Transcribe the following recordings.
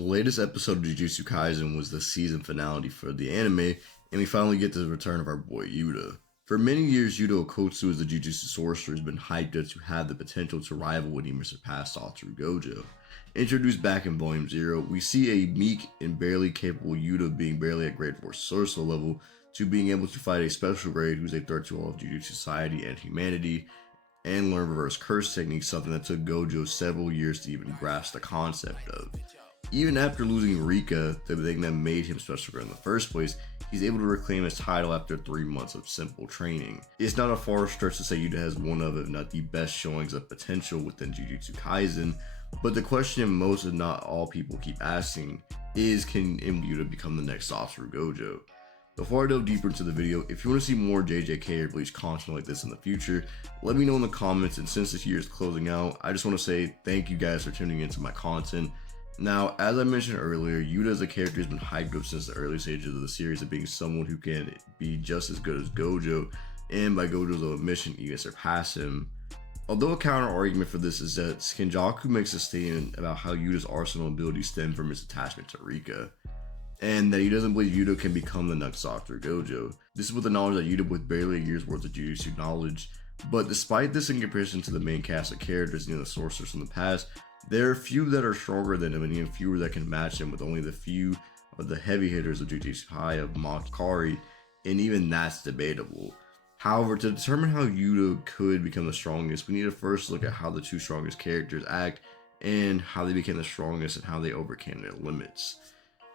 The latest episode of Jujutsu Kaisen was the season finale for the anime, and we finally get the return of our boy Yuta. For many years, Yuta Okkotsu as the Jujutsu sorcerer has been hyped up to have the potential to rival and even surpass Satoru Gojo. Introduced back in Volume 0, we see a meek and barely capable Yuta being barely at grade 4 sorcerer level to being able to fight a special grade who's a threat to all of Jujutsu society and humanity, and learn reverse curse techniques, something that took Gojo several years to even grasp the concept of. Even after losing Rika, the thing that made him special in the first place, he's able to reclaim his title after 3 months of simple training. It's not a far stretch to say Yuta has one of, if not the best showings of potential within Jujutsu Kaisen, but the question most if not all people keep asking is, can Yuta become the next Satoru Gojo? Before I delve deeper into the video, if you want to see more JJK or Bleach content like this in the future, let me know in the comments, and since this year is closing out, I just want to say thank you guys for tuning into my content. Now, as I mentioned earlier, Yuta as a character has been hyped up since the early stages of the series of being someone who can be just as good as Gojo, and by Gojo's own admission, even surpass him. Although a counter argument for this is that Kenjaku makes a statement about how Yuta's arsenal abilities stem from his attachment to Rika, and that he doesn't believe Yuta can become the next Satoru Gojo. This is with the knowledge that Yuta with barely a year's worth of Jujutsu knowledge, but despite this in comparison to the main cast of characters and the sorcerers from the past, there are few that are stronger than him and even fewer that can match him, with only the few of the heavy hitters of Jujutsu High of Maki, Hakari, and even that's debatable. However, to determine how Yuta could become the strongest, we need to first look at how the two strongest characters act and how they became the strongest and how they overcame their limits.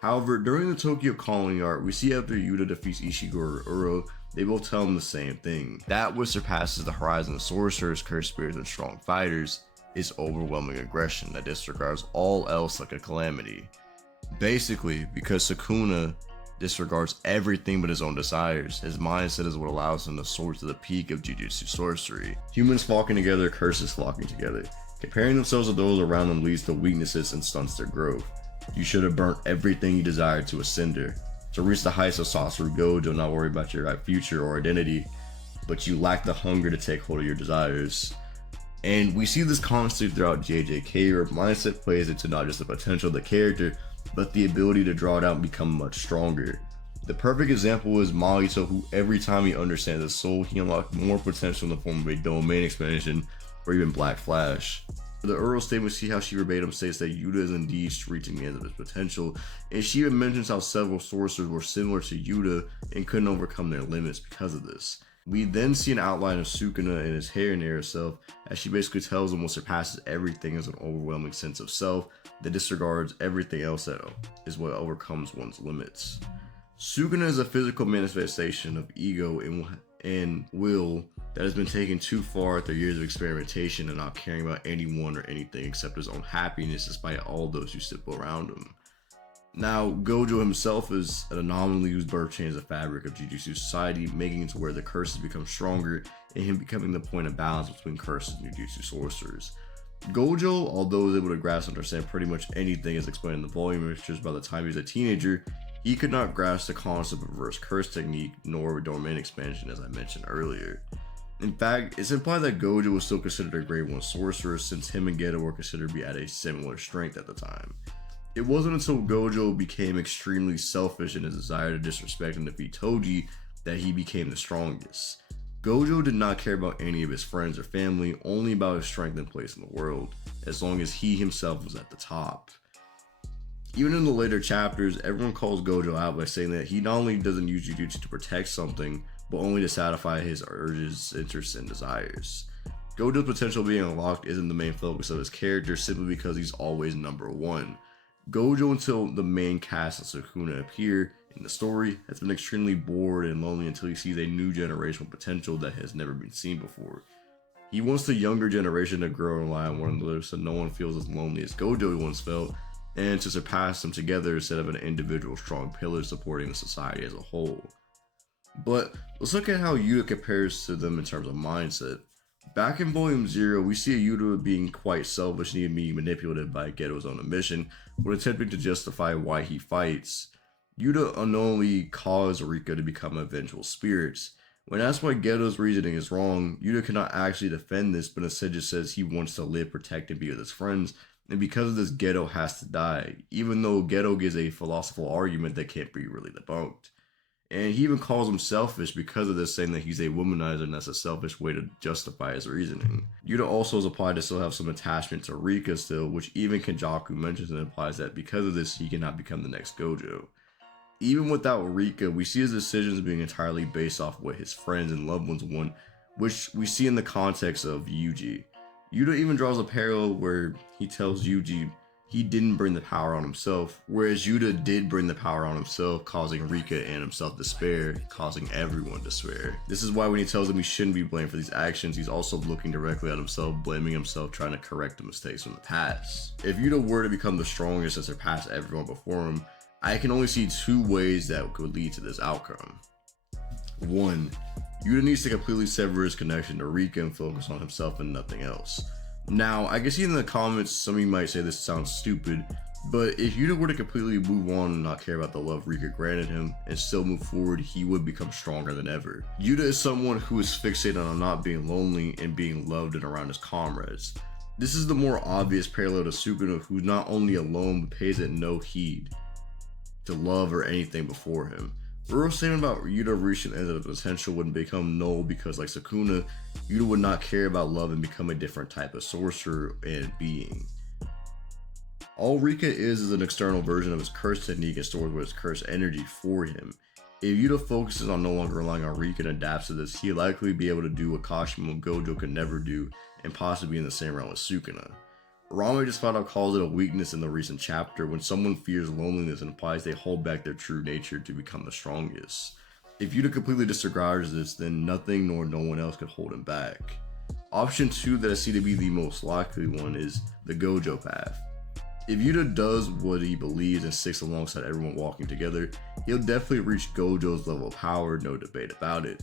However, during the Tokyo Colony arc, we see after Yuta defeats Ishiguro Uro, they both tell him the same thing. That which surpasses the horizon of sorcerers, cursed spirits, and strong fighters is overwhelming aggression that disregards all else like a calamity. Basically, because Sukuna disregards everything but his own desires, his mindset is what allows him to soar to the peak of Jujutsu sorcery. Humans flocking together, curses flocking together. Comparing themselves to those around them leads to weaknesses and stunts their growth. You should have burnt everything you desired to a cinder. To reach the heights of Satoru Gojo, not worry about your future or identity, but you lack the hunger to take hold of your desires. And we see this constantly throughout JJK, where mindset plays into not just the potential of the character, but the ability to draw it out and become much stronger. The perfect example is Mahito, who every time he understands his soul, he unlocks more potential in the form of a domain expansion or even Black Flash. For the Uro statement, we see how she verbatim states that Yuta is indeed reaching the end of his potential, and she even mentions how several sorcerers were similar to Yuta and couldn't overcome their limits because of this. We then see an outline of Sukuna and his hair near herself, as she basically tells him what surpasses everything is an overwhelming sense of self that disregards everything else that is what overcomes one's limits. Sukuna is a physical manifestation of ego and will that has been taken too far after years of experimentation and not caring about anyone or anything except his own happiness despite all those who sit around him. Now, Gojo himself is an anomaly whose birth changed the fabric of Jujutsu society, making it to where the curses become stronger and him becoming the point of balance between curses and Jujutsu sorcerers. Gojo, although is able to grasp and understand pretty much anything as explained in the volume mixtures by the time he was a teenager, he could not grasp the concept of reverse curse technique nor domain expansion, as I mentioned earlier. In fact, it's implied that Gojo was still considered a grade 1 sorcerer, since him and Geto were considered to be at a similar strength at the time. It wasn't until Gojo became extremely selfish in his desire to disrespect and defeat Toji that he became the strongest. Gojo did not care about any of his friends or family, only about his strength and place in the world, as long as he himself was at the top. Even in the later chapters, everyone calls Gojo out by saying that he not only doesn't use Jujutsu to protect something, but only to satisfy his urges, interests, and desires. Gojo's potential being unlocked isn't the main focus of his character simply because he's always number 1. Gojo, until the main cast of Sukuna appear in the story, has been extremely bored and lonely until he sees a new generational potential that has never been seen before. He wants the younger generation to grow and rely on one another so no one feels as lonely as Gojo once felt, and to surpass them together instead of an individual strong pillar supporting the society as a whole. But let's look at how Yuta compares to them in terms of mindset. Back in Volume 0, we see a Yuta being quite selfish and even being manipulated by Geto's own admission when attempting to justify why he fights. Yuta unknowingly caused Rika to become a vengeful spirit. When asked why Geto's reasoning is wrong, Yuta cannot actually defend this, but instead just says he wants to live, protect, and be with his friends, And because of this, Geto has to die, even though Geto gives a philosophical argument that can't be really debunked. And he even calls him selfish because of this, saying that he's a womanizer and that's a selfish way to justify his reasoning. Yuta also is implied to still have some attachment to Rika still, which even Kenjaku mentions and implies that because of this, he cannot become the next Gojo. Even without Rika, we see his decisions being entirely based off what his friends and loved ones want, which we see in the context of Yuji. Yuta even draws a parallel where he tells Yuji he didn't bring the power on himself, whereas Yuta did bring the power on himself, causing Rika and himself despair, causing everyone despair. This is why when he tells him he shouldn't be blamed for these actions, he's also looking directly at himself, blaming himself, trying to correct the mistakes from the past. If Yuta were to become the strongest and surpass everyone before him, I can only see two ways that could lead to this outcome. One, Yuta needs to completely sever his connection to Rika and focus on himself and nothing else. Now, I can see in the comments some of you might say this sounds stupid, but if Yuta were to completely move on and not care about the love Rika granted him and still move forward, he would become stronger than ever. Yuta is someone who is fixated on not being lonely and being loved and around his comrades. This is the more obvious parallel to Sukuna, who's not only alone but pays it no heed to love or anything before him. Uro's statement about Yuta reaching the end of the potential would become null because, like Sukuna, Yuta would not care about love and become a different type of sorcerer and being. All Rika is an external version of his curse technique and stores with his curse energy for him. If Yuta focuses on no longer relying on Rika and adapts to this, he'll likely be able to do what Kashimo and Gojo could never do and possibly be in the same realm as Sukuna. Rame just flat out calls it a weakness in the recent chapter when someone fears loneliness and implies they hold back their true nature to become the strongest. If Yuta completely disregards this, then nothing nor no one else could hold him back. Option 2 that I see to be the most likely one is the Gojo path. If Yuta does what he believes and sticks alongside everyone walking together, he'll definitely reach Gojo's level of power, no debate about it.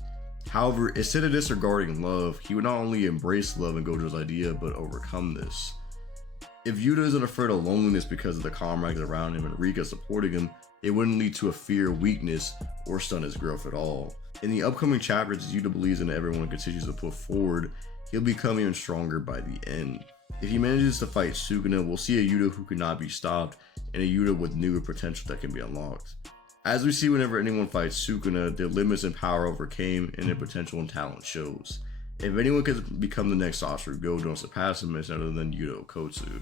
However, instead of disregarding love, he would not only embrace love and Gojo's idea, but overcome this. If Yuta isn't afraid of loneliness because of the comrades around him and Rika supporting him, it wouldn't lead to a fear of weakness or stun his growth at all. In the upcoming chapters, as Yuta believes in everyone continues to push forward, he'll become even stronger by the end. If he manages to fight Sukuna, we'll see a Yuta who cannot be stopped and a Yuta with newer potential that can be unlocked. As we see whenever anyone fights Sukuna, their limits and power overcame and their potential and talent shows. If anyone can become the next Sasori Gojo and surpass him, it's none other than Yuta Okkotsu.